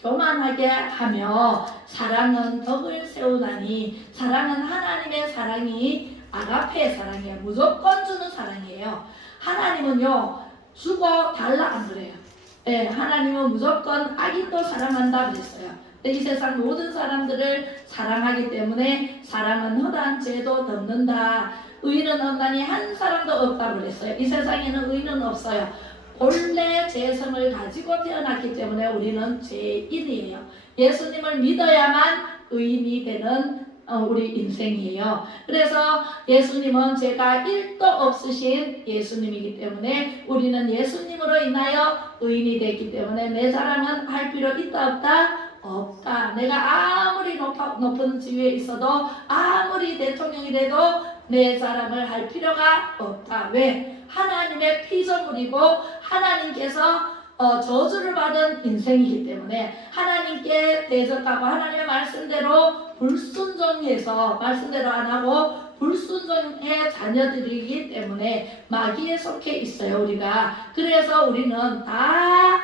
교만하게 하며 사랑은 덕을 세우나니 사랑은 하나님의 사랑이 아가페의 사랑이에요. 무조건 주는 사랑이에요. 하나님은요 주고 달라 안 그래요. 네, 하나님은 무조건 악인도 사랑한다 그랬어요. 이 세상 모든 사람들을 사랑하기 때문에 사랑은 허다한 죄도 덮는다. 의인은 없나니 한 사람도 없다고 그랬어요. 이 세상에는 의인은 없어요. 본래 죄성을 가지고 태어났기 때문에 우리는 죄인이에요. 예수님을 믿어야만 의인이 되는 우리 인생이에요. 그래서 예수님은 죄가 1도 없으신 예수님이기 때문에 우리는 예수님으로 인하여 의인이 되기 때문에 내 자랑은 할 필요 있다 없다? 없다. 내가 아무리 높은 지위에 있어도 아무리 대통령이 돼도 내 자랑을 할 필요가 없다. 왜? 하나님의 피조물이고 하나님께서 저주를 받은 인생이기 때문에 하나님께 대적하고 하나님의 말씀대로 불순종해서 말씀대로 안 하고 불순종의 자녀들이기 때문에 마귀에 속해 있어요. 우리가. 그래서 우리는 다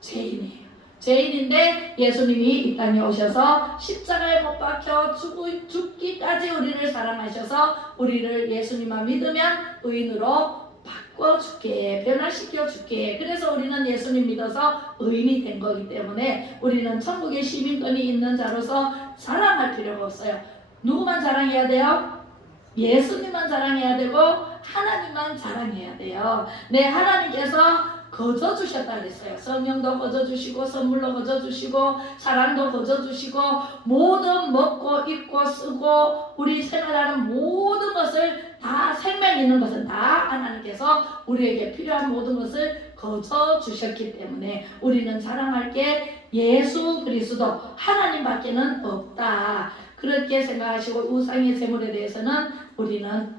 죄인이에요. 죄인인데 예수님이 이 땅에 오셔서 십자가에 못 박혀 죽기까지 우리를 사랑하셔서 우리를 예수님만 믿으면 의인으로 바꿔줄게, 변화시켜줄게. 그래서 우리는 예수님 믿어서 의인이 된 거기 때문에 우리는 천국의 시민권이 있는 자로서 자랑할 필요가 없어요. 누구만 자랑해야 돼요? 예수님만 자랑해야 되고 하나님만 자랑해야 돼요. 네, 하나님께서 거저 주셨다 그랬어요. 성령도 거저 주시고 선물로 거저 주시고 사랑도 거저 주시고 모든 먹고 입고 쓰고 우리 생활하는 모든 것을 다 생명 있는 것은 다 하나님께서 우리에게 필요한 모든 것을 거저 주셨기 때문에 우리는 자랑할 게 예수 그리스도 하나님밖에는 없다. 그렇게 생각하시고 우상의 제물에 대해서는 우리는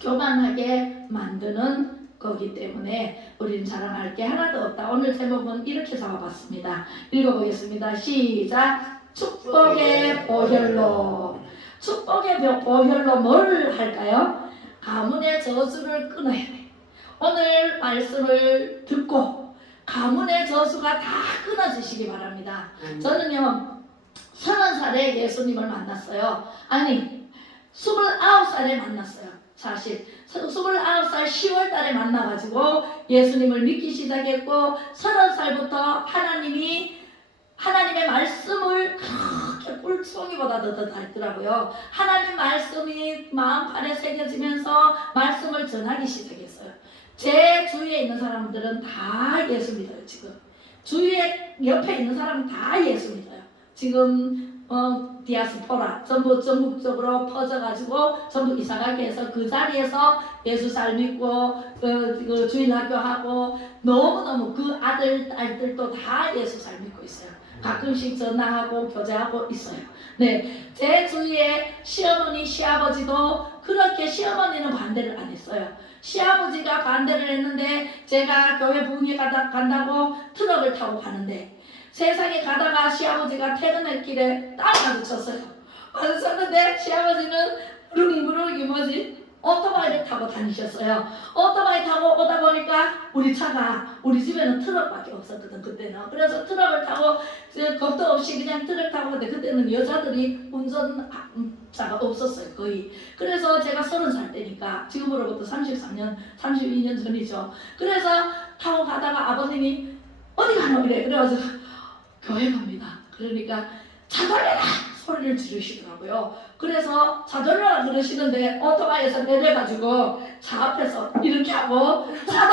교만하게 만드는 거기 때문에 우리는 자랑할 게 하나도 없다. 오늘 제목은 이렇게 잡아봤습니다. 읽어보겠습니다. 시작. 축복의 보혈로. 축복의 보혈로 뭘 할까요? 가문의 저주를 끊어야 돼. 오늘 말씀을 듣고 가문의 저주가 다 끊어지시기 바랍니다. 저는요 30살에 예수님을 만났어요. 아니 29살에 만났어요. 사실 29살 10월 달에 만나가지고 예수님을 믿기 시작했고 30살부터 하나님의 말씀을 그렇게 꿀송이보다 더 달더라고요. 하나님 말씀이 마음판에 새겨지면서 말씀을 전하기 시작했어요. 제 주위에 있는 사람들은 다 예수 믿어요. 지금 주위에 옆에 있는 사람은 다 예수 믿어요. 지금 디아스포라 전부 전국적으로 퍼져가지고 전부 이사가게 해서 그 자리에서 예수 잘 믿고 그 주일학교 하고 너무너무 그 아들 딸들도 다 예수 잘 믿고 있어요. 가끔씩 전화하고 교제하고 있어요. 네, 제 주위에 시어머니 시아버지도 그렇게 시어머니는 반대를 안 했어요. 시아버지가 반대를 했는데 제가 교회 부흥회 간다고 트럭을 타고 가는데 세상에 가다가 시아버지가 퇴근할 길에 땅 마주쳤어요. 마주쳤는데 시아버지는 무릉무릉 오토바이를 타고 다니셨어요. 오토바이 타고 오다 보니까 우리 차가 우리 집에는 트럭밖에 없었거든 그때는. 그래서 트럭을 타고 겁도 없이 그냥 트럭 타고 갔는데 그때는 여자들이 운전자가 없었어요 거의. 그래서 제가 30살 때니까 지금으로부터 33년 32년 전이죠. 그래서 타고 가다가 아버님이 어디 가노 이래. 그래가지고 교회 갑니다. 그러니까 차 돌려라 소리를 지르시더라고요. 그래서 차 돌려라 그러시는데 오토바이에서 내려가지고 차 앞에서 이렇게 하고 차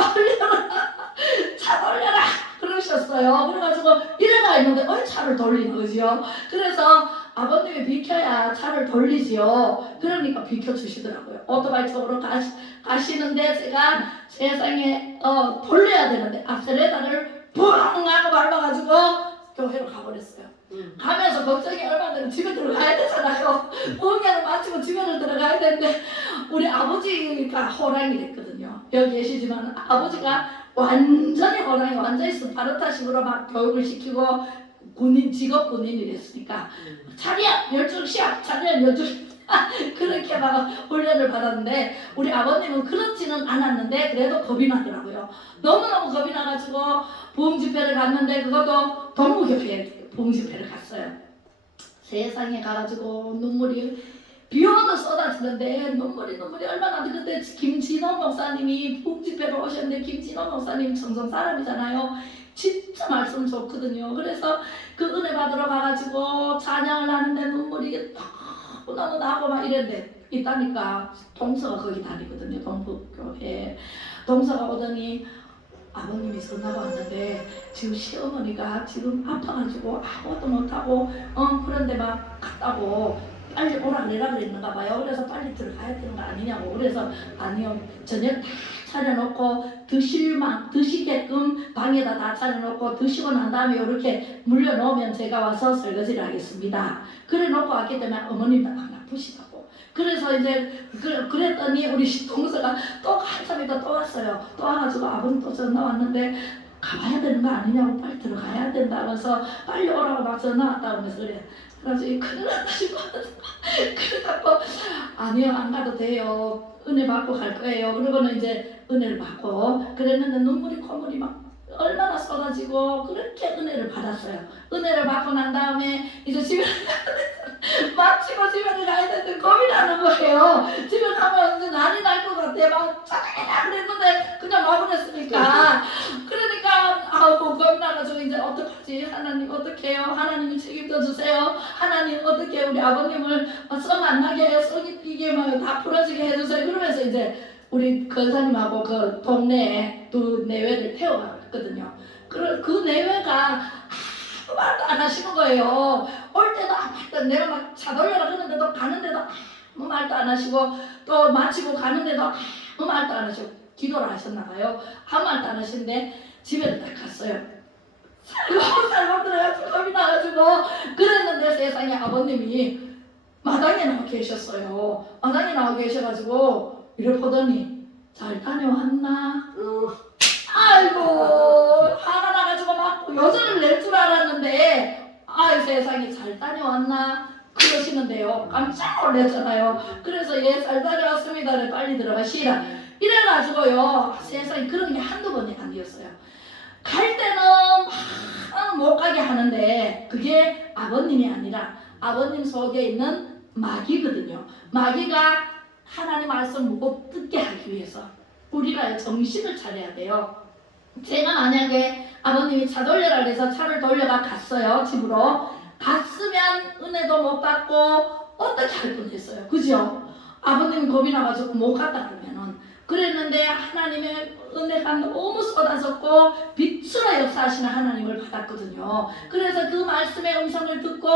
돌려라 그러셨어요. 그래가지고 이래가 있는데 차를 돌리는 거지요. 그래서 아버님이 비켜야 차를 돌리지요. 그러니까 비켜주시더라고요. 오토바이 쪽으로 가시는데 제가 세상에 돌려야 되는데 악셀레다를 붕 하고 밟아가지고 교회로 가버렸어요. 가면서 걱정이 얼마나 되면 집에 들어가야 되잖아요. 공연을 마치고 집에 들어가야 되는데 우리 아버지가 호랑이 됐거든요. 여기 계시지만 아버지가 완전히 호랑이 완전히 스파르타식으로 막 교육을 시키고 직업 군인이 됐으니까 차리야 멸종 시합 차리야 멸종 그렇게 막 훈련을 받았는데 우리 아버님은 그렇지는 않았는데 그래도 겁이 나더라고요. 너무너무 겁이 나가지고 보험 집회를 갔는데 그것도 동무교회에 보험 집회를 갔어요. 세상에 가가지고 눈물이 비오도 쏟아지는데 눈물이 얼마나. 그때 김진호 목사님이 보험 집회로 오셨는데 김진호 목사님 청송 사람이잖아요. 진짜 말씀 좋거든요. 그래서 그 은혜 받으러 가가지고 찬양을 하는데 눈물이 너무 나고 막 이랬는데 있다니까 동서가 거기 다니거든요. 동북교회 동서가 오더니 아버님이 전화가 왔는데 지금 시어머니가 지금 아파가지고 아무것도 못하고 그런데 막 갔다고 빨리 오라 그래라 그랬는가 봐요. 그래서 빨리 들어가야 되는 거 아니냐고. 그래서 아니요, 저녁 다 차려놓고 드시게끔 방에다 다 차려놓고 드시고 난 다음에 이렇게 물려놓으면 제가 와서 설거지를 하겠습니다. 그래 놓고 왔기 때문에 어머님도 안 아프시다고. 그래서 이제 그랬더니 우리 동서가 또 한참 있다 또 왔어요. 또 와가지고 아버님 또 전화 왔는데 가봐야 되는 거 아니냐고, 빨리 들어가야 된다면서 빨리 오라고 막 전화 왔다고 하면서 그래. 그래가지고 큰일 났다 싶어. 그래갖고 아니요, 안 가도 돼요. 은혜 받고 갈 거예요. 그러고는 이제 은혜를 받고 그랬는데 눈물이 콧물이 막 얼마나 쏟아지고 그렇게 은혜를 받았어요. 은혜를 받고 난 다음에 이제 집에 마치고 집에 가야 되는데 겁이 나는 거예요. 집에 가면 이제 난리 날 것 같아. 막 짜증나 그랬는데 그냥 와버렸으니까. 그러니까 아우 겁이 나가지고 이제 어떡하지? 하나님 어떡해요? 하나님이 책임져 주세요. 하나님 어떻게 우리 아버님을 썩 안 나게 해요. 썩이 이게 막 다 풀어지게 해주세요. 그러면서 이제 우리 권사님하고 그 동네에 두 내외를 태워갔거든요. 그 내외가 아무 말도 안 하시는 거예요. 올 때도 아무 말도 안, 내가 막 차 돌려라 그러는데도 가는데도 아무 말도 안 하시고 또 마치고 가는데도 아무 말도 안 하시고 기도를 하셨나 봐요. 아무 말도 안 하시는데 집에 딱 갔어요. 살고 들어가지고 겁이 나가지고 그랬는데 세상에 아버님이 마당에 나와 계셨어요. 마당에 나와 계셔가지고 이래 보더니 잘 다녀왔나? 아이고 화가 나가지고 막 여전을 낼 줄 알았는데 아이 세상에 잘 다녀왔나? 그러시는데요. 깜짝 놀랐잖아요. 그래서 예 잘 다녀왔습니다. 빨리 들어가시라. 이래가지고요 세상에 그런 게 한두 번이 아니었어요. 갈 때는 막 못 가게 하는데 그게 아버님이 아니라 아버님 속에 있는 마귀거든요. 마귀가 하나님 말씀 못 듣게 하기 위해서 우리가 정신을 차려야 돼요. 제가 만약에 아버님이 차 돌려라 그래서 차를 돌려가 갔어요. 집으로 갔으면 은혜도 못 받고 어떻게 할 뻔했어요. 그죠? 아버님이 겁이 나가지고 못 갔다 그러면은 그랬는데 하나님의 은혜가 너무 쏟아졌고 빛으로 역사하시는 하나님을 받았거든요. 그래서 그 말씀의 음성을 듣고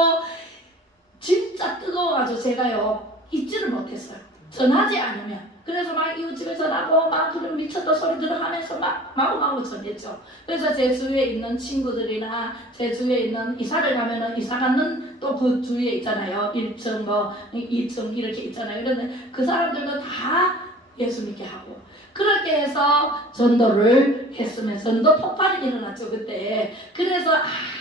진짜 뜨거워가지고 제가요 잊지를 못했어요. 전하지 않으면. 그래서 막 이웃집에 전하고 막 그런 미쳤다 소리 들어가면서 막 마구마구 전했죠. 그래서 제 주위에 있는 친구들이나 제 주위에 있는 이사를 가면은 이사 가는 또 그 주위에 있잖아요. 1층 뭐 2층 이렇게 있잖아요. 그런데 그 사람들도 다 예수 믿게 하고 그렇게 해서 전도를 했으면 전도 폭발이 일어났죠 그때. 그래서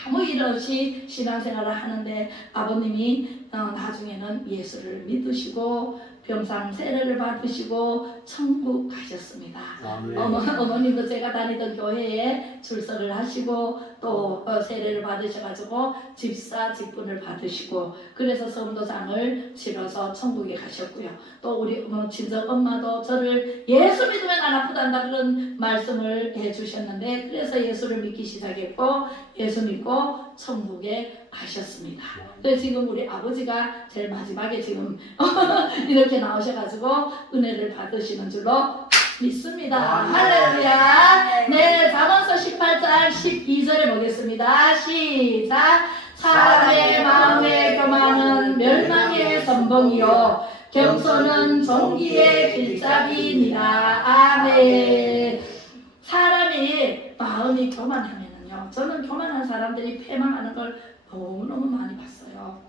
아무 일 없이 신앙생활을 하는데 아버님이 나중에는 예수를 믿으시고 병상 세례를 받으시고 천국 가셨습니다. 어머님도 제가 다니던 교회에 출석을 하시고 또 세례를 받으셔가지고 집사 직분을 받으시고 그래서 성도장을 치러서 천국에 가셨고요. 또 우리 친정 엄마도 저를 예수 믿으면 안 아프단다 그런 말씀을 해주셨는데 그래서 예수를 믿기 시작했고 예수 믿고 천국에 가셨습니다. 그래서 지금 우리 아버지가 제일 마지막에 지금 이렇게 나오셔가지고 은혜를 받으시는 줄로 믿습니다. 할렐루야. 네, 잠언서 18장 12절에 보겠습니다. 시작. 사람의 마음의 교만은 멸망의 선봉이요 겸손은 존귀의 길잡이니라. 아멘. 사람의 마음이 교만하면은요, 저는 교만한 사람들이 패망하는 걸 너무너무 많이 봤어요.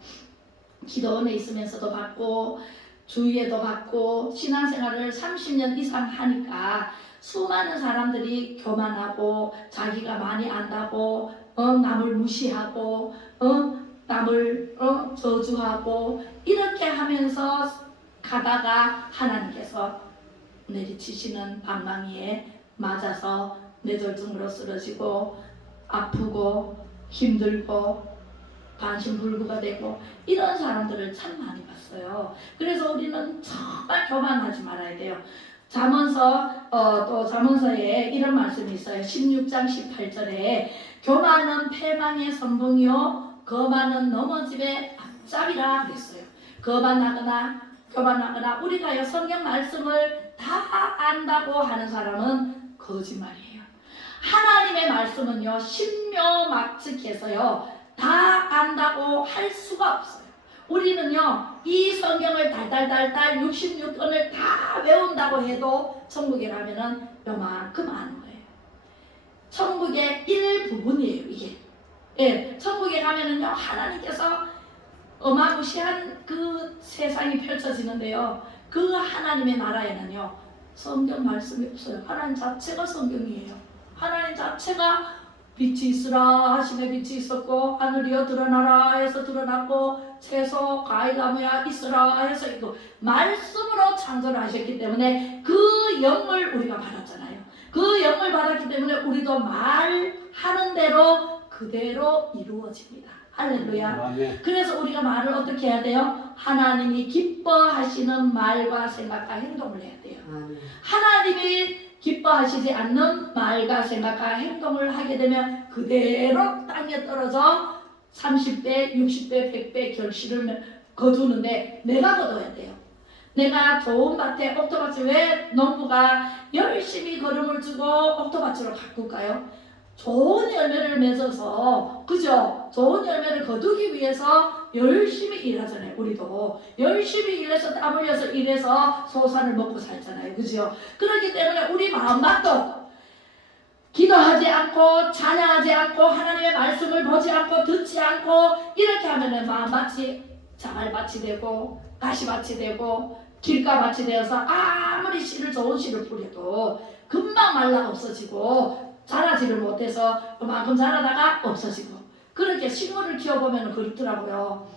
기도원에 있으면서도 봤고 주위에도 봤고 신앙생활을 30년 이상 하니까 수많은 사람들이 교만하고 자기가 많이 안다고 남을 무시하고 남을 저주하고 이렇게 하면서 가다가 하나님께서 내리치시는 방망이에 맞아서 뇌졸중으로 쓰러지고 아프고 힘들고 반신불구가 되고 이런 사람들을 참 많이 봤어요. 그래서 우리는 정말 교만하지 말아야 돼요. 또 잠언서에 이런 말씀이 있어요. 16장 18절에 교만은 패망의 선봉이요 거만은 넘어짐의 앞잡이라 그랬어요. 교만하거나 우리가 성경 말씀을 다 안다고 하는 사람은 거짓말이에요. 하나님의 말씀은요 신묘막측해서요 다 안다고 할 수가 없어요. 우리는요 이 성경을 달달달달 66권을 다 외운다고 해도 천국에 가면은 요만큼 아는 거예요. 천국의 일부분이에요 이게. 예, 천국에 가면은요 하나님께서 어마무시한 그 세상이 펼쳐지는데요 그 하나님의 나라에는요 성경 말씀이 없어요. 하나님 자체가 성경이에요. 하나님 자체가 빛이 있으라 하심에 빛이 있었고 하늘이여 드러나라 해서 드러났고 채소 과일나무야 있으라 해서 있고 말씀으로 창조를 하셨기 때문에 그 영을 우리가 받았잖아요. 그 영을 받았기 때문에 우리도 말하는 대로 그대로 이루어집니다. 할렐루야. 그래서 우리가 말을 어떻게 해야 돼요? 하나님이 기뻐하시는 말과 생각과 행동을 해야 돼요. 하나님이 기뻐하시지 않는 말과 생각과 행동을 하게 되면 그대로 땅에 떨어져 30배, 60배, 100배 결실을 거두는데 내가 거둬야 돼요. 내가 좋은 밭에 옥토밭을 왜 농부가 열심히 거름을 주고 옥토밭으로 가꿀까요? 좋은 열매를 맺어서 그죠? 좋은 열매를 거두기 위해서 열심히 일하잖아요. 우리도 열심히 일해서 땀 흘려서 일해서 소산을 먹고 살잖아요. 그죠? 그렇기 때문에 우리 마음밭도 기도하지 않고 찬양하지 않고 하나님의 말씀을 보지 않고 듣지 않고 이렇게 하면은 마음밭이 자갈밭이 되고 가시밭이 되고 길가밭이 되어서 아무리 좋은 씨를 뿌려도 금방 말라 없어지고 자라지를 못해서 그만큼 자라다가 없어지고 그렇게 식물을 키워보면 그렇더라고요.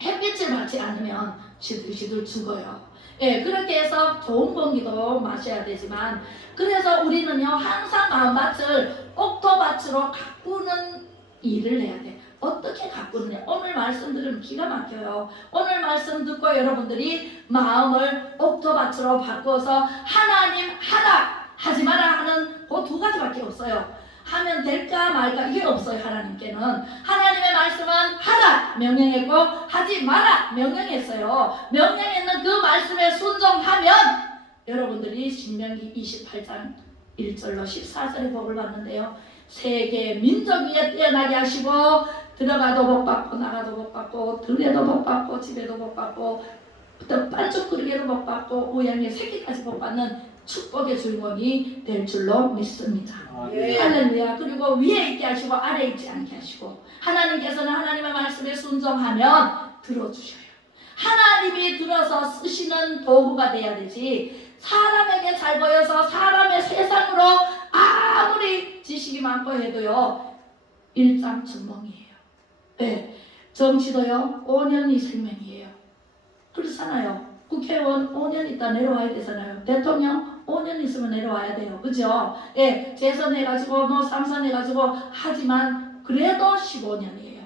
햇빛을 받지 않으면 시들시들 죽어요. 예, 그렇게 해서 좋은 공기도 마셔야 되지만 그래서 우리는요 항상 마음밭을 옥토밭으로 가꾸는 일을 해야 돼. 어떻게 가꾸느냐? 오늘 말씀 들으면 기가 막혀요. 오늘 말씀 듣고 여러분들이 마음을 옥토밭으로 바꿔서 하나님 하라 하지 마라 하는 그 두 가지밖에 없어요. 하면 될까 말까 이게 없어요. 하나님께는 하나님의 말씀은 하라 명령했고 하지 마라 명령했어요. 명령했는 그 말씀에 순종하면 여러분들이 신명기 28장 1절로 14절의 복을 받는데요. 세계 민족 위에 뛰어나게 하시고 들어가도 복 받고 나가도 복 받고 들에도 복 받고 집에도 복 받고 반쪽그릇에도 복 받고 우양의 새끼까지 복 받는 축복의 주인공이 될 줄로 믿습니다. 할렐루야. 그리고 위에 있게 하시고 아래에 있지 않게 하시고 하나님께서는 하나님의 말씀에 순종하면 들어주셔요. 하나님이 들어서 쓰시는 도구가 돼야 되지 사람에게 잘 보여서 사람의 세상으로 아무리 지식이 많고 해도요 일장춘몽이에요. 네, 정치도요 5년이 생명이에요. 그렇잖아요. 국회의원 5년 있다 내려와야 되잖아요. 대통령 5년 있으면 내려와야 돼요. 그죠? 예, 재선해가지고 뭐 삼선해가지고 하지만 그래도 15년이에요.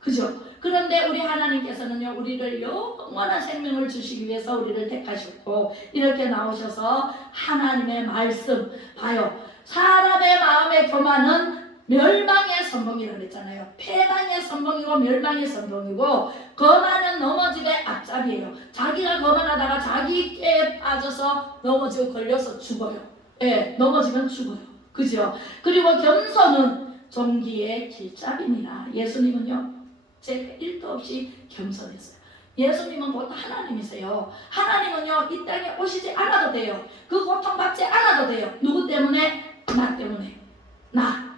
그죠? 그런데 우리 하나님께서는요 우리를 영원한 생명을 주시기 위해서 우리를 택하셨고 이렇게 나오셔서 하나님의 말씀 봐요. 사람의 마음의 교만은 멸망의 선봉이라고 그랬잖아요. 패망의 선봉이고 멸망의 선봉이고 거만은 넘어짐의 앞잡이에요. 자기가 거만하다가 자기 꾀에 빠져서 넘어지고 걸려서 죽어요. 예, 넘어지면 죽어요. 그죠? 그리고 겸손은 종기의 길잡이니라. 예수님은요 제가 1도 없이 겸손했어요. 예수님은 곧 하나님이세요. 하나님은요 이 땅에 오시지 않아도 돼요. 그 고통받지 않아도 돼요. 누구 때문에? 나 때문에.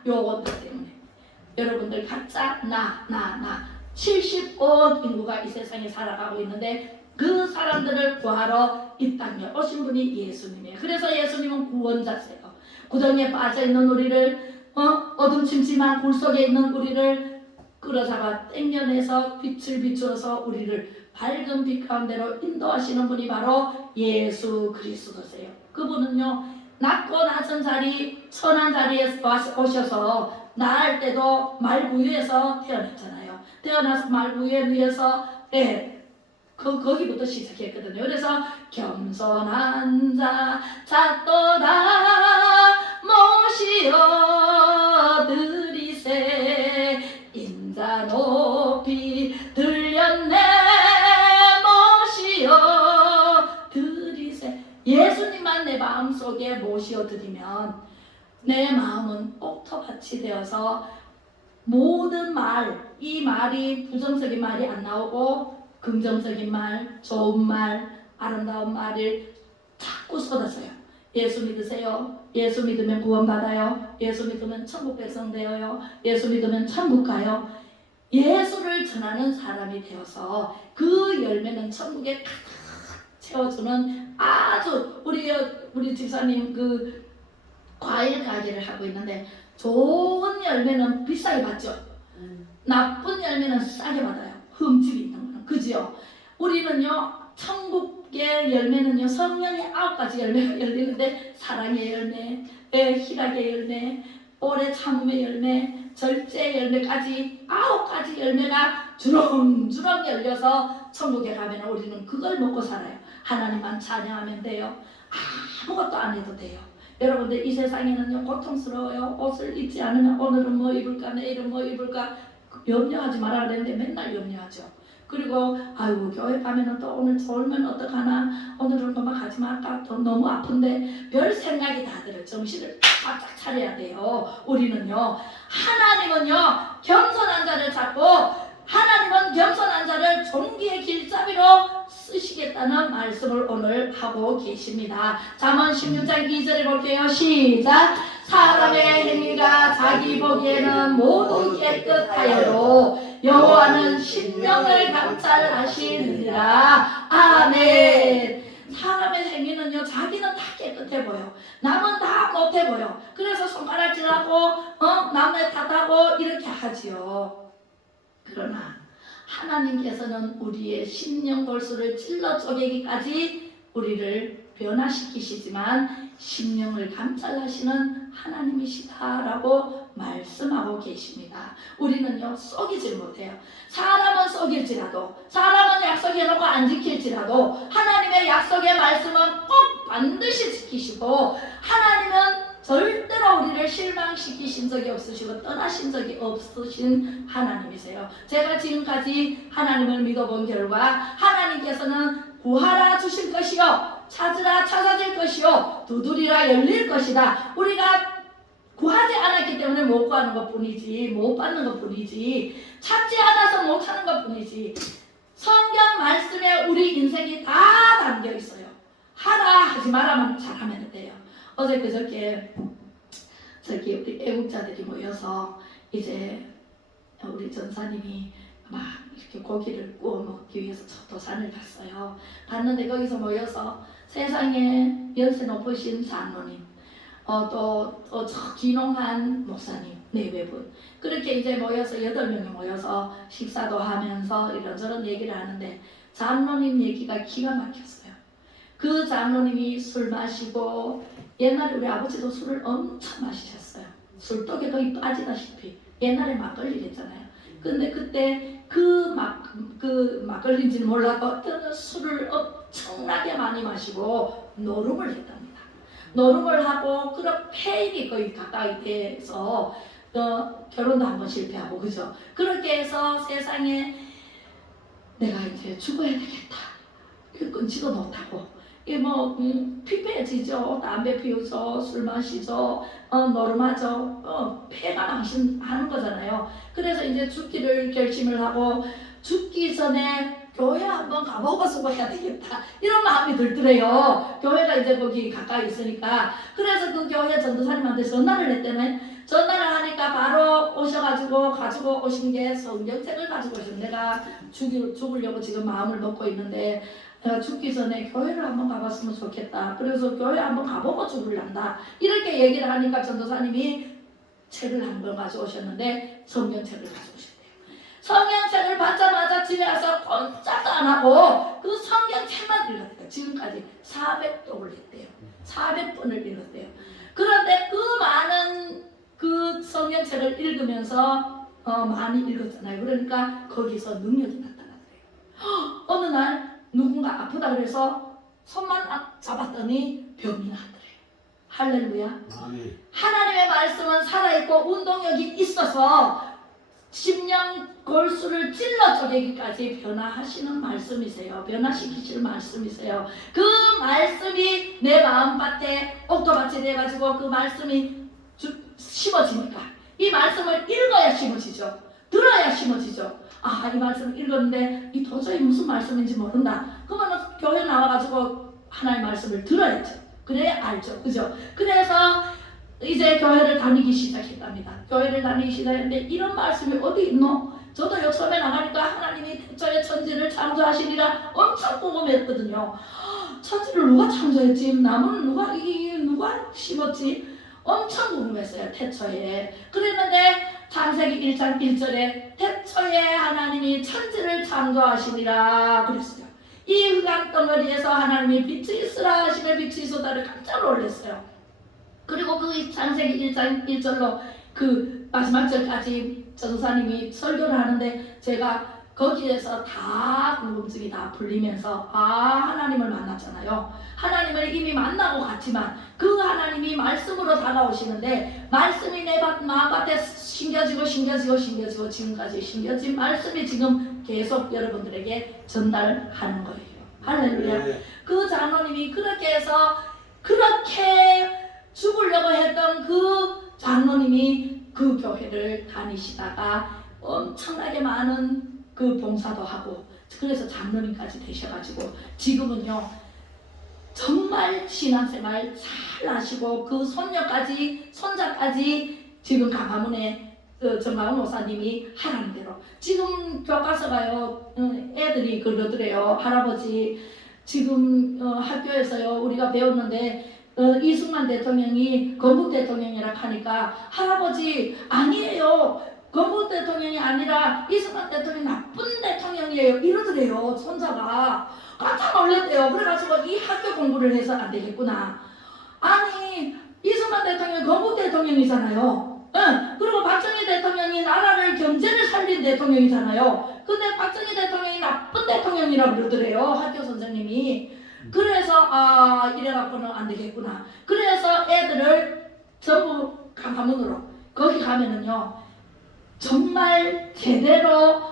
요것들 때문에 여러분들 각자 나 70억 인구가 이 세상에 살아가고 있는데 그 사람들을 구하러 이 땅에 오신 분이 예수님이에요. 그래서 예수님은 구원자세요. 구덩이에 빠져있는 우리를 어둠침침한 굴 속에 있는 우리를 끌어잡아 땡겨내서 빛을 비추어서 우리를 밝은 빛 가운데로 인도하시는 분이 바로 예수 그리스도세요. 그분은요, 낮고 낮은 자리, 선한 자리에 오셔서 나을 때도 말구유에서 태어났잖아요. 태어나서 말구유 위에서 거기부터 시작했거든요. 그래서 겸손한 자 찾도다 모시어 드리세 인자 높이 들렸네 모시어 드리세. 예수님만 내 마음속에 모시어 드리면 내 마음은 옥토밭이 되어서 모든 말, 이 말이 부정적인 말이 안 나오고 긍정적인 말, 좋은 말, 아름다운 말을 자꾸 쏟아져요. 예수 믿으세요. 예수 믿으면 구원받아요. 예수 믿으면 천국 백성 되어요. 예수 믿으면 천국 가요. 예수를 전하는 사람이 되어서 그 열매는 천국에 가득 채워주는 아주 우리 집사님 그 과일 가게를 하고 있는데 좋은 열매는 비싸게 받죠. 나쁜 열매는 싸게 받아요. 흠집이 있는 거는. 그지요? 우리는요, 천국의 열매는요, 성령의 9가지 열매가 열리는데 사랑의 열매, 희락의 열매, 오래 참음의 열매, 절제의 열매까지 9가지 열매가 주렁주렁 열려서 천국에 가면 우리는 그걸 먹고 살아요. 하나님만 찬양하면 돼요. 아무것도 안 해도 돼요. 여러분들 이 세상에는요, 고통스러워요. 옷을 입지 않으면 오늘은 뭐 입을까 내일은 뭐 입을까 염려하지 말아야 되는데 맨날 염려하죠. 그리고 아이고 교회 가면은 또 오늘 졸면 어떡하나, 오늘은 그만 가지 말까, 또 너무 아픈데 별 생각이 다 들어요. 정신을 바짝 차려야 돼요. 우리는요, 하나님은요 겸손한 자를 찾고 하나님은 겸손한 자를 존귀의 길잡이로 쓰시겠다는 말씀을 오늘 하고 계십니다. 잠언 16장 2절에 볼게요. 시작. 사람의 행위가 자기 보기에는 모두 깨끗하여도 여호와는 심령을 감찰하시느니라. 아멘. 사람의 행위는요, 자기는 다 깨끗해 보여, 남은 다 못해 보여. 그래서 손가락질하고 남의 탓하고 이렇게 하지요. 그러나 하나님께서는 우리의 심령 골수를 찔러 쪼개기까지 우리를 변화시키시지만 심령을 감찰하시는 하나님이시다라고 말씀하고 계십니다. 우리는요, 속이질 못해요. 사람은 속일지라도, 사람은 약속해놓고 안 지킬지라도 하나님의 약속의 말씀은 꼭 반드시 지키시고, 하나님은 절대로 우리를 실망시키신 적이 없으시고 떠나신 적이 없으신 하나님이세요. 제가 지금까지 하나님을 믿어본 결과 하나님께서는 구하라 주실 것이요, 찾으라 찾아질 것이요, 두드리라 열릴 것이다. 우리가 구하지 않았기 때문에 못 구하는 것 뿐이지, 못 받는 것 뿐이지, 찾지 않아서 못 찾는 것 뿐이지, 성경 말씀에 우리 인생이 다 담겨 있어요. 하라 하지 말아만 잘하면 돼요. 어제 그저께 우리 애국자들이 모여서 이제 우리 전사님이 막 이렇게 고기를 구워 먹기 위해서 도산을 갔어요. 갔는데 거기서 모여서 세상에 연세 높으신 장로님, 또 저 귀농한 목사님 4분 그렇게 이제 모여서 8명이 모여서 식사도 하면서 이런저런 얘기를 하는데 장로님 얘기가 기가 막혔어요. 그 장로님이 술 마시고, 옛날에 우리 아버지도 술을 엄청 마시셨어요. 술독에 거의 빠지다시피. 옛날에 막걸리 했잖아요. 근데 그때 그 막걸리인지는 몰라도 술을 엄청나게 많이 마시고 노름을 했답니다. 노름을 하고 그런 폐입이 거의 가까이 돼서 결혼도 한번 실패하고, 그죠? 그렇게 해서 세상에 내가 이제 죽어야 되겠다, 끊지도 못하고 피폐해지죠. 담배 피우죠, 술 마시죠, 노름하죠. 폐가 망신하는 거잖아요. 그래서 이제 죽기를 결심을 하고, 죽기 전에 교회 한번 가보고 수고해야 되겠다 이런 마음이 들더래요. 교회가 이제 거기 가까이 있으니까. 그래서 그 교회 전도사님한테 전화를 했대네. 전화를 하니까 바로 오셔가지고 가지고 오신 게 성경책을 가지고 오신. 내가 죽으려고 지금 마음을 먹고 있는데 내가 죽기 전에 교회를 한번 가봤으면 좋겠다. 그래서 교회 한번 가보고 죽을란다. 이렇게 얘기를 하니까 전도사님이 책을 한 권 가져오셨는데 성경책을 가져오셨대요. 성경책을 받자마자 집에 와서 꼼짝도 안 하고 그 성경책만 읽었대요. 지금까지 400독을 했대요. 400번을 읽었대요. 그런데 그 많은 그 성경책을 읽으면서 많이 읽었잖아요. 그러니까 거기서 능력이 나타나더래요. 어느 날 누군가 아프다 그래서 손만 잡았더니 병이 나더래요. 할렐루야. 하나님의 말씀은 살아있고 운동력이 있어서 심령 골수를 찔러 쪼개기까지 변화하시는 말씀이세요. 변화시키실 말씀이세요. 그 말씀이 내 마음밭에 옥토밭이 돼가지고 그 말씀이 심어지니까 이 말씀을 읽어야 심어지죠. 들어야 심어지죠. 아, 이 말씀을 읽었는데 이 도저히 무슨 말씀인지 모른다. 그러면 교회 나와가지고 하나님의 말씀을 들어야죠. 그래야 알죠. 그죠? 그래서 이제 교회를 다니기 시작했답니다. 교회를 다니기 시작했는데 이런 말씀이 어디 있노? 저도요 처음에 나가니까 하나님이 태초에 천지를 창조하시니라 엄청 궁금했거든요. 천지를 누가 창조했지? 나무는 누가 심었지? 엄청 궁금했어요. 태초에. 그랬는데 창세기 1장 1절에 태초에 하나님이 천지를 창조하시니라 그랬어요. 이 흑암 덩어리에서 하나님이 빛이 있으라 하시며 빛이 있었다를 깜짝 놀랐어요. 그리고 그 창세기 1장 1절로 그 마지막 절까지 전사님이 설교를 하는데 제가 거기에서 다 궁금증이 다 풀리면서 하나님을 만났잖아요. 하나님을 이미 만나고 갔지만 그 하나님이 말씀으로 다가오시는데 말씀이 내 마음밭에 심겨지고 지금까지 심겨진 말씀이 지금 계속 여러분들에게 전달하는 거예요. 할렐루야. 네. 그 장로님이 그렇게 해서 그렇게 죽으려고 했던 그 장로님이 그 교회를 다니시다가 엄청나게 많은 그 봉사도 하고 그래서 장로님까지 되셔가지고 지금은요 정말 신앙생활 잘 하시고 그 손자까지 지금 강화문에 정강훈 목사님이 하라는 대로 지금 교과서가요 애들이 그러더래요. 할아버지 지금 학교에서요 우리가 배웠는데 이승만 대통령이 건국 대통령이라 하니까 할아버지 아니에요. 건국 대통령이 아니라 이승만 대통령이 나쁜 대통령이에요. 이러더래요. 손자가 깜짝 놀랐대요. 그래가지고 이 학교 공부를 해서 안 되겠구나. 아니 이승만 대통령이 건국 대통령이잖아요. 그리고 박정희 대통령이 나라를 경제를 살린 대통령이잖아요. 근데 박정희 대통령이 나쁜 대통령이라고 그러더래요. 학교 선생님이. 그래서 이래갖고는 안 되겠구나. 그래서 애들을 전부 강화문으로 거기 가면은요 정말 제대로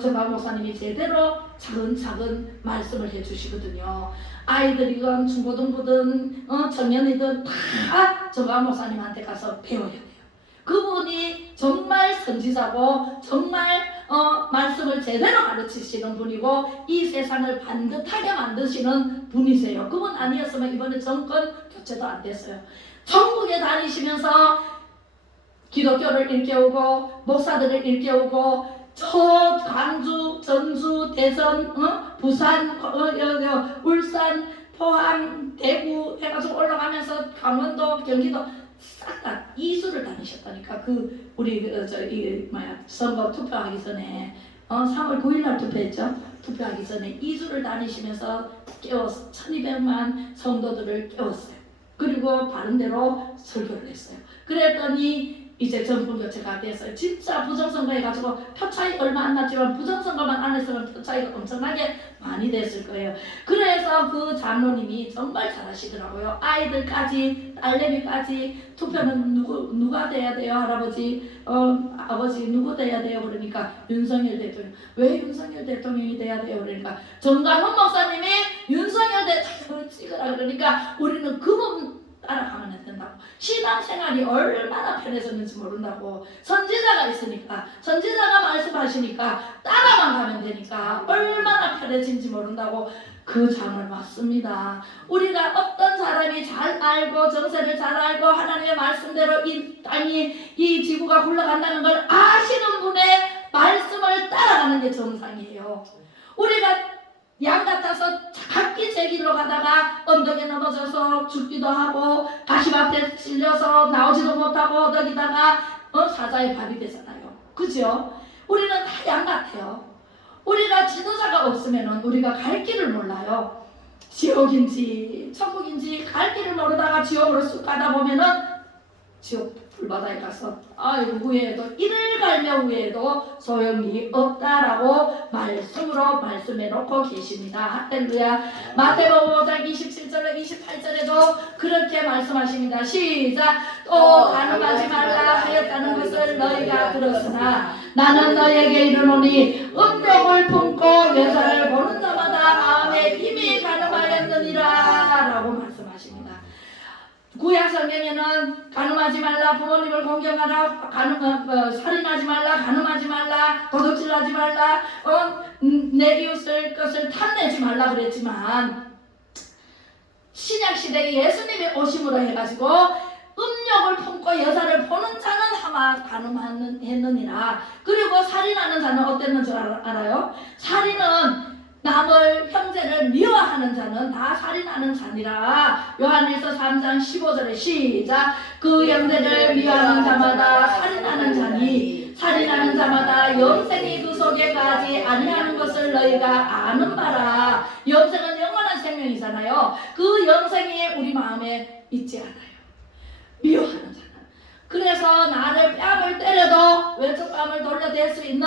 정강 목사님이 제대로 차근차근 말씀을 해주시거든요. 아이들이건 중고등부든 청년이든 다 정강 목사님한테 가서 배워야 돼요. 그분이 정말 선지자고 정말 말씀을 제대로 가르치시는 분이고 이 세상을 반듯하게 만드시는 분이세요. 그분 아니었으면 이번에 정권 교체도 안 됐어요. 전국에 다니시면서 기독교를 일깨우고 목사들을 일깨우고 저 광주, 전주, 대전, 부산, 울산, 포항, 대구 해가지고 올라가면서 강원도, 경기도 싹 다 이주를 다니셨다니까. 그 우리 선거 투표하기 전에 3월 9일날 투표했죠. 투표하기 전에 이주를 다니시면서 깨워서 1200만 성도들을 깨웠어요. 그리고 바른대로 설교를 했어요. 그랬더니 이제 정권 교체가 돼서 진짜 부정선거 해가지고 표 차이 얼마 안 났지만 부정선거만 안 했으면 표 차이가 엄청나게 많이 됐을 거예요. 그래서 그 장로님이 정말 잘하시더라고요. 아이들까지 딸내미까지 투표는 누가 돼야 돼요? 할아버지 아버지 누구 돼야 돼요? 그러니까 윤석열 대통령. 왜 윤석열 대통령이 돼야 돼요? 그러니까 정강훈 목사님이 윤석열 대통령을 찍으라 그러니까 우리는 그분 따라가면 안 된다고. 신앙생활이 얼마나 편해졌는지 모른다고. 선지자가 있으니까 선지자가 말씀하시니까 따라만 가면 되니까 얼마나 편해진지 모른다고. 그 장을 맞습니다. 우리가 어떤 사람이 잘 알고 정세를 잘 알고 하나님의 말씀대로 이 땅이 이 지구가 굴러간다는 걸 아시는 분의 말씀을 따라가는 게 정상이에요. 우리가 양 같아서 각기 제 길로 가다가 언덕에 넘어져서 죽기도 하고 가시밭에 찔려서 나오지도 못하고 언덕이다가 사자의 밥이 되잖아요. 그죠? 우리는 다 양 같아요. 우리가 지도자가 없으면 우리가 갈 길을 몰라요. 지옥인지 천국인지 갈 길을 모르다가 지옥으로 쑥 가다 보면은 지옥 불바다에 가서 아이고 후회해도 이를 갈며 후회해도 소용이 없다라고 말씀으로 말씀해 놓고 계십니다. 할렐루야. 마태복음 5장 27절에 28절에도 그렇게 말씀하십니다. 시작. 또 간음하지 말라 하였다는 것을 너희가 들었으나 나는 너희에게 이르노니 음욕을 품고 여자를 보는 자마다 마음에 이미 간음하였느니라 라고 말씀하십니다. 구약 성경에는 간음하지 말라, 부모님을 공경하라, 살인하지 말라, 간음하지 말라, 도둑질하지 말라, 내 이웃을 것을 탐내지 말라 그랬지만 신약 시대에 예수님이 오심으로 해가지고 음욕을 품고 여자를 보는 자는 아마 간음했느니라. 그리고 살인하는 자는 어땠는 줄 알아요? 살인은 남을 형제를 미워하는 자는 다 살인하는 자니라. 요한일서 3장 15절에 시작. 그 형제를 미워하는 자마다 살인하는 자니 살인하는 자마다 영생이 그 속에 가지 아니하는 것을 너희가 아는 바라. 영생은 영원한 생명이잖아요. 그 영생이 우리 마음에 있지 않아요. 미워하는 자는. 그래서 나를 뺨을 때려도 왼쪽 뺨을 돌려댈 수 있는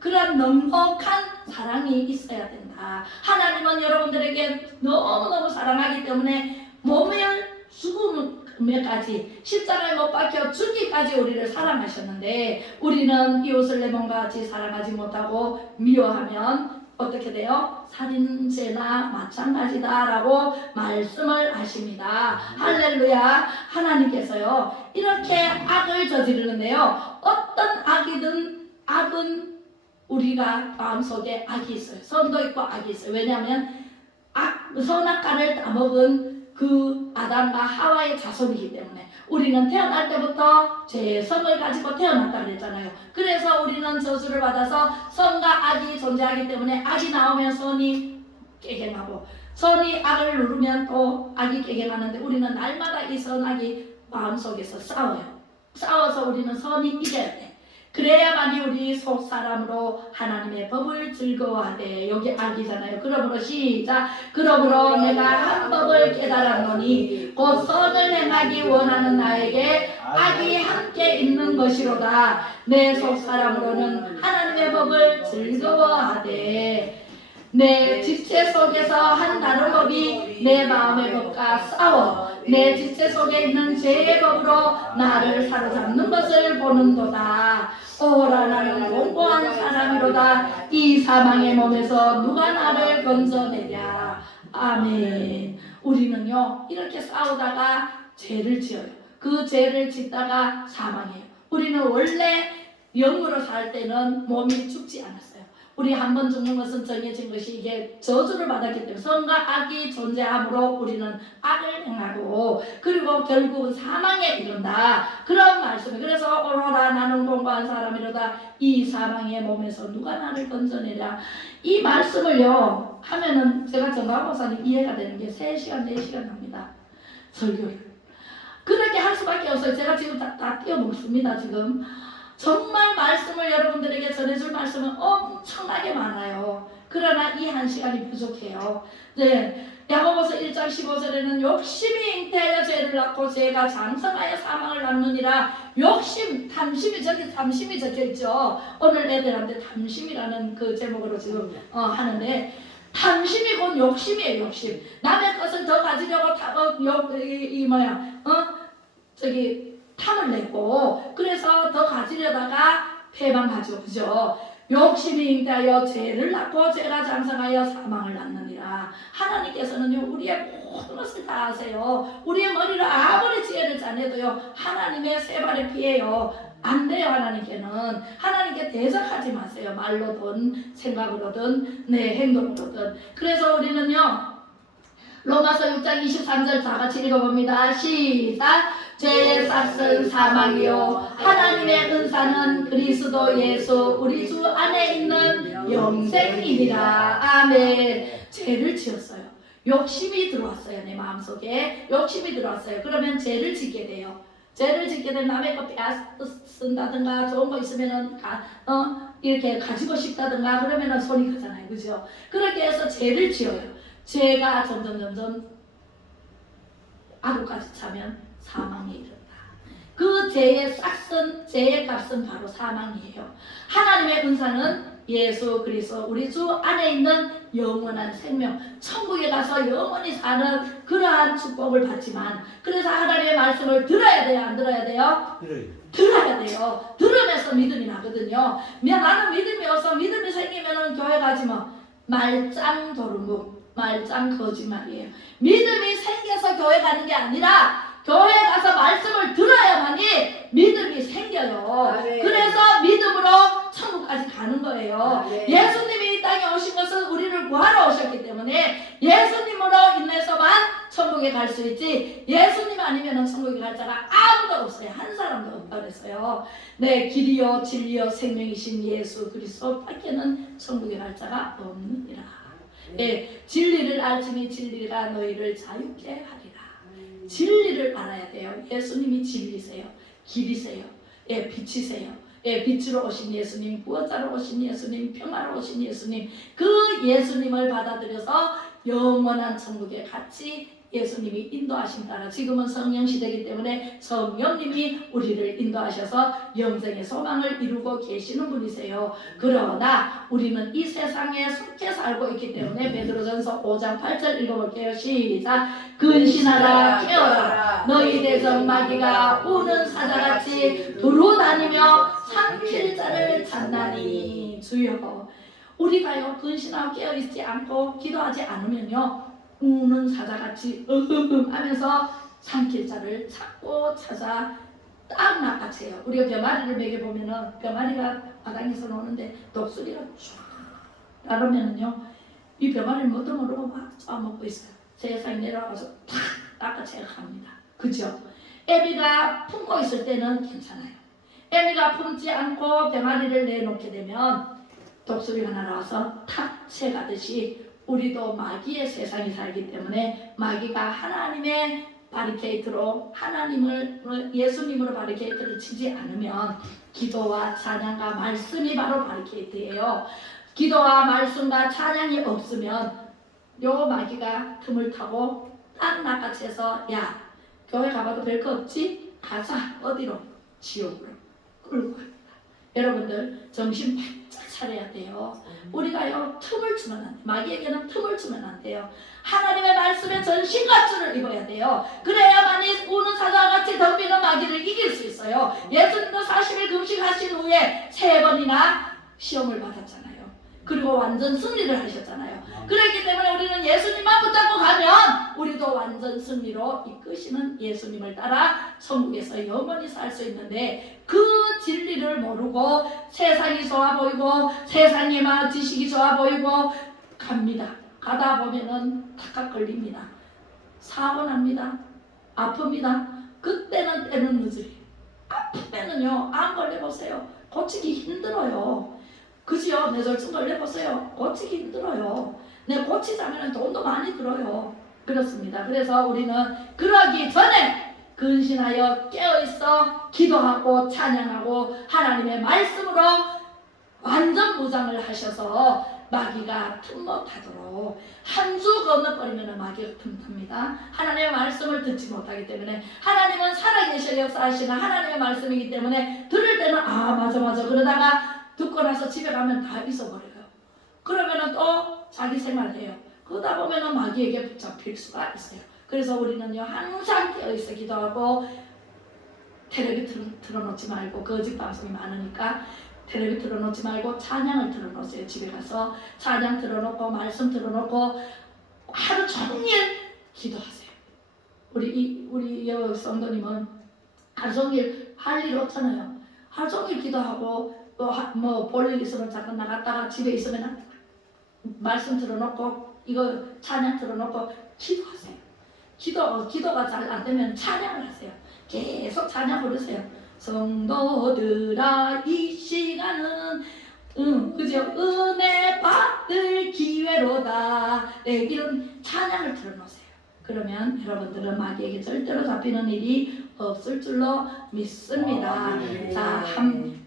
그런 넉넉한 사랑이 있어야 된다. 하나님은 여러분들에게 너무너무 사랑하기 때문에 몸을 죽음에까지 십자가에 못 박혀 죽기까지 우리를 사랑하셨는데 우리는 이웃을 내 몸과 같이 사랑하지 못하고 미워하면 어떻게 돼요? 살인죄나 마찬가지다라고 말씀을 하십니다. 할렐루야. 하나님께서요 이렇게 악을 저지르는데요 어떤 악은 우리가 마음속에 악이 있어요. 선도 있고 악이 있어요. 왜냐하면 선악과를 따먹은 그 아담과 하와의 자손이기 때문에 우리는 태어날 때부터 죄의 성을 가지고 태어났다 그랬잖아요. 그래서 우리는 저주를 받아서 선과 악이 존재하기 때문에 악이 나오면 선이 깨갱하고 선이 악을 누르면 또 악이 깨갱하는데 우리는 날마다 이 선악이 마음속에서 싸워서 우리는 선이 이겨야 돼. 그래야만이 우리 속사람으로 하나님의 법을 즐거워하되 여기 악이잖아요. 그러므로 시작. 그러므로 내가 한 법을 깨달았노니 곧 선을 행하기 원하는 나에게 악이 함께 있는 것이로다. 내 속사람으로는 하나님의 법을 즐거워하되 내 지체 속에서 한 다른 법이 내 마음의 법과 싸워 내 지체 속에 있는 죄의 법으로 나를 사로잡는 것을 보는도다. 오라 나는 공고한 사람이로다. 이 사망의 몸에서 누가 나를 건져내랴. 아멘. 우리는요 이렇게 싸우다가 죄를 지어요. 그 죄를 짓다가 사망해요. 우리는 원래 영으로 살 때는 몸이 죽지 않았어요. 우리 한 번 죽는 것은 정해진 것이 이게 저주를 받았기 때문에 선과 악이 존재함으로 우리는 악을 행하고 그리고 결국은 사망에 이른다. 그런 말씀이 그래서 오로라 나는 공고한 사람이로다. 이 사망의 몸에서 누가 나를 건져내랴. 이 말씀을요 하면은 제가 정강 목사님 이해가 되는 게 3시간 4시간 합니다. 설교를 그렇게 할 수밖에 없어요. 제가 지금 다 띄워놓습니다. 지금 정말 말씀을 여러분들에게 전해줄 말씀은 엄청나게 많아요. 그러나 이 1시간이 부족해요. 네, 야고보서 1장 15절에는 욕심이 잉태하여 죄를 낳고 죄가 장성하여 사망을 낳느니라. 욕심, 탐심이 저기 탐심이 적혀있죠. 오늘 애들한테 탐심이라는 그 제목으로 지금 하는데 탐심이 곧 욕심이에요. 욕심. 남의 것을 더 가지려고 탐을 내고 그래서 더 가지려다가 패망하죠. 그죠? 욕심이 잉태하여 죄를 낳고 죄가 장성하여 사망을 낳느니라. 하나님께서는요 우리의 모든 것을 다 아세요. 우리의 머리를 아무리 지혜를 짜내도요 하나님의 세 발의 피예요. 안 돼요. 하나님께 대적하지 마세요. 말로든 생각으로든 행동으로든. 그래서 우리는요 로마서 6장 23절 다 같이 읽어봅니다. 시작. 죄의 싹은 사망이요 하나님의 은사는 그리스도 예수 우리 주 안에 있는 영생이니라. 아멘. 죄를 지었어요. 욕심이 들어왔어요. 내 마음속에 욕심이 들어왔어요. 그러면 죄를 짓게 돼요. 죄를 짓게 되면 남의 거 빼앗는다든가 좋은 거 있으면은 이렇게 가지고 싶다든가 그러면은 손이 가잖아요. 그죠? 그렇게 해서 죄를 지어요. 죄가 점점 악으까지 차면 사망에 이른다. 그 죄의 싹슨, 죄의 값은 바로 사망이에요. 하나님의 은사는 예수 그리스도 우리 주 안에 있는 영원한 생명, 천국에 가서 영원히 사는 그러한 축복을 받지만, 그래서 하나님의 말씀을 들어야 돼요, 안 들어야 돼요? 들어야 돼요. 들으면서 믿음이 나거든요. 나는 믿음이 없어. 믿음이 생기면은 교회 가지 뭐. 말짱 도루묵, 말짱 거짓말이에요. 믿음이 생겨서 교회 가는 게 아니라 교회 가서 말씀을 들어야만이 믿음이 생겨요. 그래서 믿음으로 천국까지 가는 거예요. 예수님이 이 땅에 오신 것은 우리를 구하러 오셨기 때문에 예수님으로 인해서만 천국에 갈 수 있지, 예수님 아니면 천국에 갈 자가 아무도 없어요. 한 사람도 없다 그랬어요. 네, 길이요 진리요 생명이신 예수 그리스도 밖에는 천국에 갈 자가 없느니라. 네, 진리를 알지니 진리가 너희를 자유케 하리라. 진리를 알아야 돼요. 예수님이 진리세요. 길이세요. 예, 빛이세요. 예, 빛으로 오신 예수님, 구원자로 오신 예수님, 평화로 오신 예수님, 그 예수님을 받아들여서 영원한 천국에 같이 예수님이 인도하신 따라 지금은 성령 시대이기 때문에 성령님이 우리를 인도하셔서 영생의 소망을 이루고 계시는 분이세요. 그러나 우리는 이 세상에 속해 살고 있기 때문에 베드로전서 5장 8절 읽어볼게요. 시작. 근신하라 깨어라 너희 대적 마귀가 우는 사자같이 두루다니며 삼킬 자를 찾나니. 주여, 우리가요 근신하고 깨어있지 않고 기도하지 않으면요 우는 사자같이 하면서 삼킬 자를 찾고 찾아 딱 낚아채요. 우리가 병아리를 먹여보면은 병아리가 마당에서 노는데 독수리가 쫙 나르면은요 이 병아리를 뭣도 모르고 막 쏴먹고 있어요. 세상에 내려와서 탁 낚아채 갑니다. 그죠? 애미가 품고 있을 때는 괜찮아요. 애미가 품지 않고 병아리를 내놓게 되면 독수리가 날아와서 탁 채가듯이 우리도 마귀의 세상에 살기 때문에 마귀가 하나님의 바리케이트로 예수님으로 바리케이트를 치지 않으면 기도와 찬양과 말씀이 바로 바리케이트예요. 기도와 말씀과 찬양이 없으면 요 마귀가 틈을 타고 딱 낚아채서 야 교회 가봐도 별거 없지? 가자. 어디로? 지옥으로 끌고 갑니다. 여러분들 정신 바짝 차려야 돼요. 우리가요 틈을 주면 안 돼요. 마귀에게는 틈을 주면 안 돼요. 하나님의 말씀에 전신갑주를 입어야 돼요. 그래야만이 우는 사자와 같이 덤비는 마귀를 이길 수 있어요. 예수님도 40일 금식하신 후에 3번이나 시험을 받았잖아요. 그리고 완전 승리를 하셨잖아요. 그렇기 때문에 우리는 예수님만 붙잡고 가면 우리도 완전 승리로 이끄시는 예수님을 따라 천국에서 영원히 살 수 있는데, 그 진리를 모르고 세상이 좋아 보이고 세상의 지식이 좋아 보이고 갑니다. 가다 보면은 탁탁 걸립니다. 사고 납니다. 아픕니다. 그때는 때는 늦어요. 아프면은요 암 걸려보세요. 고치기 힘들어요. 그지요? 뇌졸중 걸려보세요. 고치기 힘들어요. 고치자면 돈도 많이 들어요. 그렇습니다. 그래서 우리는 그러기 전에 근신하여 깨어있어 기도하고 찬양하고 하나님의 말씀으로 완전 무장을 하셔서 마귀가 틈 못하도록, 한 주 건너버리면 마귀가 틈탑니다. 하나님의 말씀을 듣지 못하기 때문에, 하나님은 살아계셔 역사하시는 하나님의 말씀이기 때문에 들을 때는 아 맞아 그러다가 듣고 나서 집에 가면 다 잊어버려요. 그러면은 또 자기 생활해요. 그러다 보면은 마귀에게 붙잡힐 수가 있어요. 그래서 우리는요 항상 깨어있어 기도하고, 텔레비 틀어놓지 말고, 거짓 방송이 많으니까 텔레비 틀어놓지 말고 찬양을 틀어놓으세요. 집에 가서 찬양 틀어놓고 말씀 틀어놓고 하루 종일 기도하세요. 우리 성도님은 하루 종일 할 일 없잖아요. 하루 종일 기도하고 뭐 볼 일 있으면 잠깐 나갔다가 집에 있으면 말씀 들어놓고 이거 찬양 들어놓고 기도하세요. 기도가 잘 안 되면 찬양을 하세요. 계속 찬양 부르세요. 성도들아 이 시간은 그죠? 은혜 받을 기회로다. 이런 찬양을 들어놓으세요. 그러면 여러분들은 마귀에게 절대로 잡히는 일이 없을 줄로 믿습니다. 자,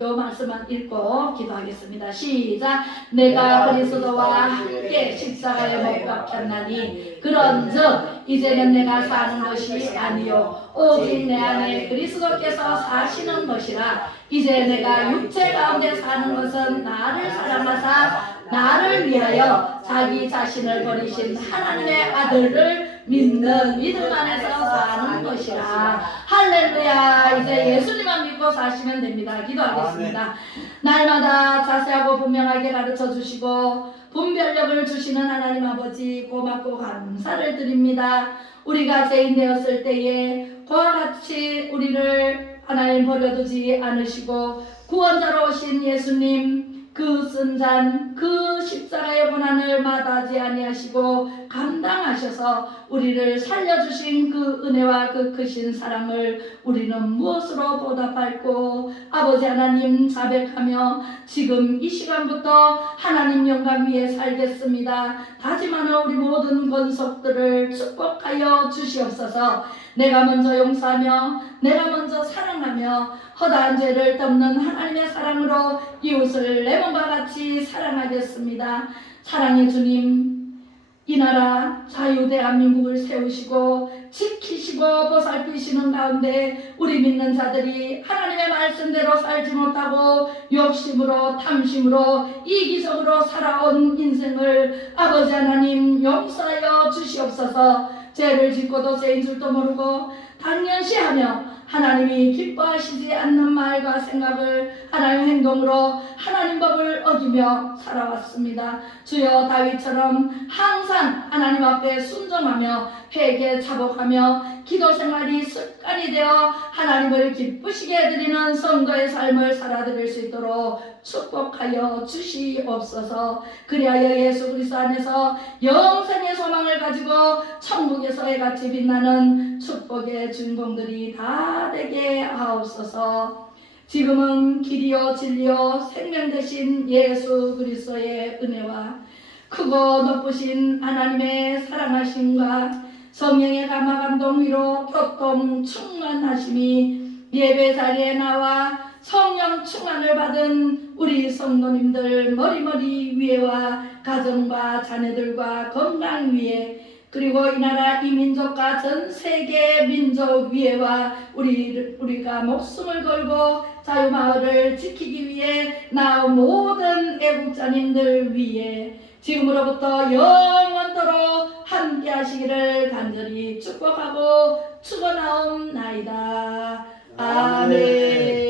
요 말씀만 읽고 기도하겠습니다. 시작. 내가 그리스도와 함께 십자가에 못 박혔나니 그런즉 이제는 내가 사는 것이 아니요 오직 내 안에 그리스도께서 사시는 것이라. 이제 내가 육체 가운데 사는 것은 나를 사랑하사 나를 위하여 자기 자신을 버리신 하나님의 아들을 믿는 믿음 안에서 사는 것이라. 할렐루야. 이제 예수님만 믿고 사시면 됩니다. 기도하겠습니다. 날마다 자세하고 분명하게 가르쳐 주시고 분별력을 주시는 하나님 아버지 고맙고 감사를 드립니다. 우리가 죄인 되었을 때에 그와 같이 우리를 하나님 버려두지 않으시고 구원자로 오신 예수님 그 쓴 잔 그 십자가의 고난을 마다하지 아니하시고 감당하셔서 우리를 살려주신 그 은혜와 그 크신 사랑을 우리는 무엇으로 보답할고 아버지 하나님 자백하며 지금 이 시간부터 하나님 영광 위에 살겠습니다. 다짐하는 우리 모든 권속들을 축복하여 주시옵소서. 내가 먼저 용서하며 내가 먼저 사랑하며 허다한 죄를 덮는 하나님의 사랑으로 이웃을 내 몸과 같이 사랑하겠습니다. 사랑의 주님, 이 나라 자유 대한민국을 세우시고 지키시고 보살피시는 가운데 우리 믿는 자들이 하나님의 말씀대로 살지 못하고 욕심으로 탐심으로 이기적으로 살아온 인생을 아버지 하나님 용서하여 주시옵소서. 죄를 짓고도 죄인 줄도 모르고 당연시하며 하나님이 기뻐하시지 않는 말과 생각을 하나님 행동으로 하나님 법을 어기며 살아왔습니다. 주여 다윗처럼 항상 하나님 앞에 순종하며 회개 자복하며 기도 생활이 습관이 되어 하나님을 기쁘시게 해드리는 성도의 삶을 살아드릴 수 있도록 축복하여 주시옵소서. 그리하여 예수 그리스도 안에서 영생의 소망을 가지고 천국에서 해같이 빛나는 축복의 주인공들이 다 되게 하옵소서. 지금은 길이요 진리요 생명 되신 예수 그리스도의 은혜와 크고 높으신 하나님의 사랑하심과 성령의 감화 감동 위로 교통 충만하심이 예배 자리에 나와 성령 충만을 받은 우리 성도님들 머리머리 위에와 가정과 자녀들과 건강 위에 그리고 이 나라 이 민족과 전 세계 민족 위에와 우리가 목숨을 걸고 자유마을을 지키기 위해 나온 모든 애국자님들 위에 지금으로부터 영원토록 함께 하시기를 간절히 축복하고 축원하옵나이다. 아멘.